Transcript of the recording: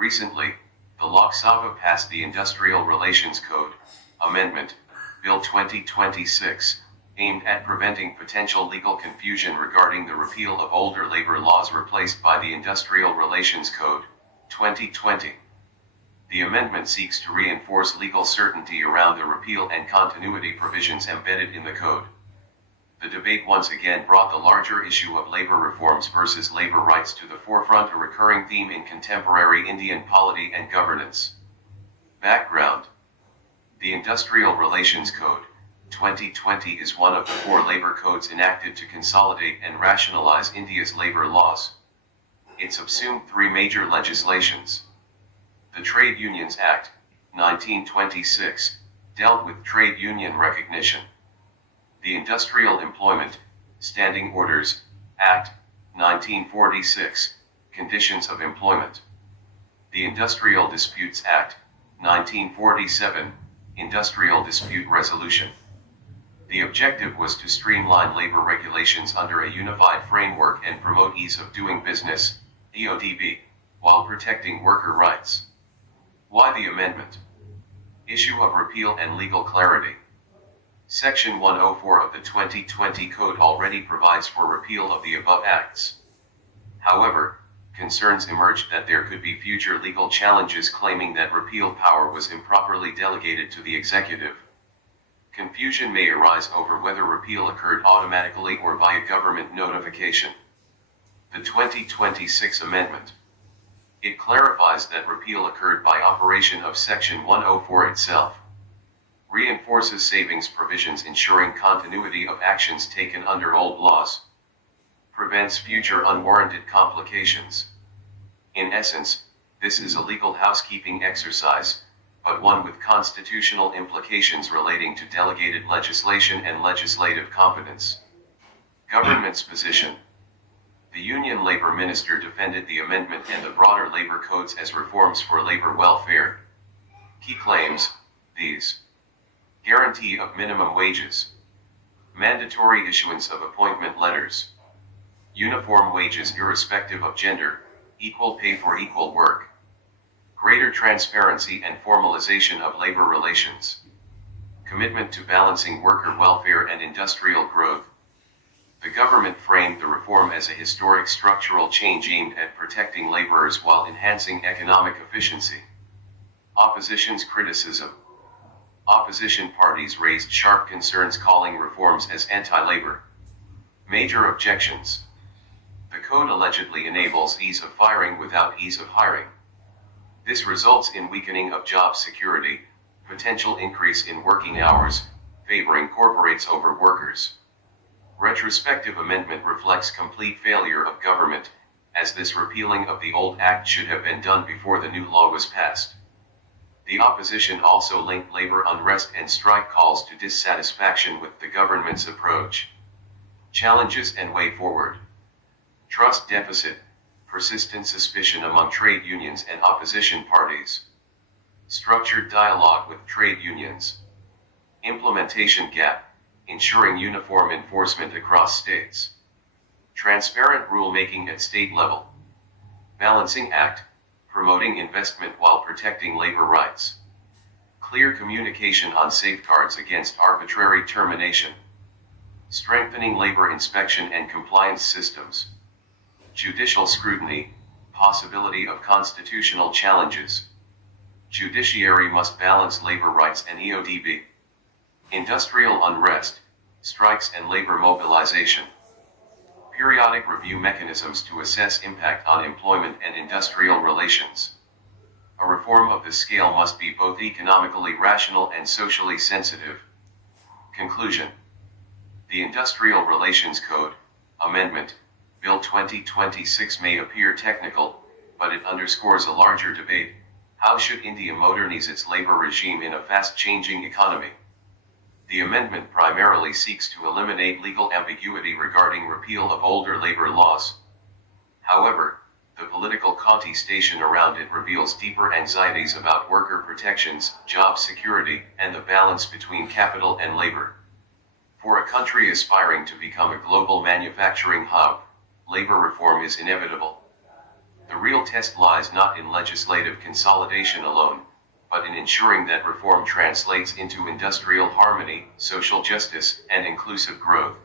Recently, the Lok Sabha passed the Industrial Relations Code Amendment, Bill 2026, aimed at preventing potential legal confusion regarding the repeal of older labor laws replaced by the Industrial Relations Code 2020. The amendment seeks to reinforce legal certainty around the repeal and continuity provisions embedded in the code. The debate once again brought the larger issue of labor reforms versus labor rights to the forefront, a recurring theme in contemporary Indian polity and governance. Background: the Industrial Relations Code 2020 is one of the 4 labor codes enacted to consolidate and rationalize India's labor laws. It subsumed 3 major legislations. The Trade Unions Act, 1926, dealt with trade union recognition. The Industrial Employment, Standing Orders, Act, 1946, conditions of employment. The Industrial Disputes Act, 1947, industrial dispute resolution. The objective was to streamline labor regulations under a unified framework and promote ease of doing business, EODB, while protecting worker rights. Why the amendment? Issue of repeal and legal clarity. Section 104 of the 2020 Code already provides for repeal of the above acts. However, concerns emerged that there could be future legal challenges claiming that repeal power was improperly delegated to the executive. Confusion may arise over whether repeal occurred automatically or via government notification. The 2026 Amendment. It clarifies that repeal occurred by operation of Section 104 itself. Reinforces savings provisions ensuring continuity of actions taken under old laws. Prevents future unwarranted complications. In essence, this is a legal housekeeping exercise, but one with constitutional implications relating to delegated legislation and legislative competence. Government's position. The Union Labor Minister defended the amendment and the broader labor codes as reforms for labor welfare. Key claims: these: guarantee of minimum wages, mandatory issuance of appointment letters, uniform wages irrespective of gender, equal pay for equal work, greater transparency and formalization of labor relations, commitment to balancing worker welfare and industrial growth. The government framed the reform as a historic structural change aimed at protecting laborers while enhancing economic efficiency. Opposition's criticism. Opposition parties raised sharp concerns calling reforms as anti-labor. Major objections. The code allegedly enables ease of firing without ease of hiring. This results in weakening of job security, potential increase in working hours, favoring corporates over workers. Retrospective amendment reflects complete failure of government, as this repealing of the old act should have been done before the new law was passed. The opposition also linked labor unrest and strike calls to dissatisfaction with the government's approach. Challenges and way forward. Trust deficit, persistent suspicion among trade unions and opposition parties. Structured dialogue with trade unions. Implementation gap, ensuring uniform enforcement across states. Transparent rulemaking at state level. Balancing act, promoting investment while protecting labor rights. Clear communication on safeguards against arbitrary termination. Strengthening labor inspection and compliance systems. Judicial scrutiny, possibility of constitutional challenges. Judiciary must balance labor rights and EODB. Industrial unrest, strikes and labor mobilization. Periodic review mechanisms to assess impact on employment and industrial relations. A reform of this scale must be both economically rational and socially sensitive. Conclusion. The Industrial Relations Code, Amendment, Bill 2026 may appear technical, but it underscores a larger debate: how should India modernize its labor regime in a fast-changing economy? The amendment primarily seeks to eliminate legal ambiguity regarding repeal of older labor laws. However, the political contestation around it reveals deeper anxieties about worker protections, job security, and the balance between capital and labor. For a country aspiring to become a global manufacturing hub, labor reform is inevitable. The real test lies not in legislative consolidation alone, but in ensuring that reform translates into industrial harmony, social justice, and inclusive growth.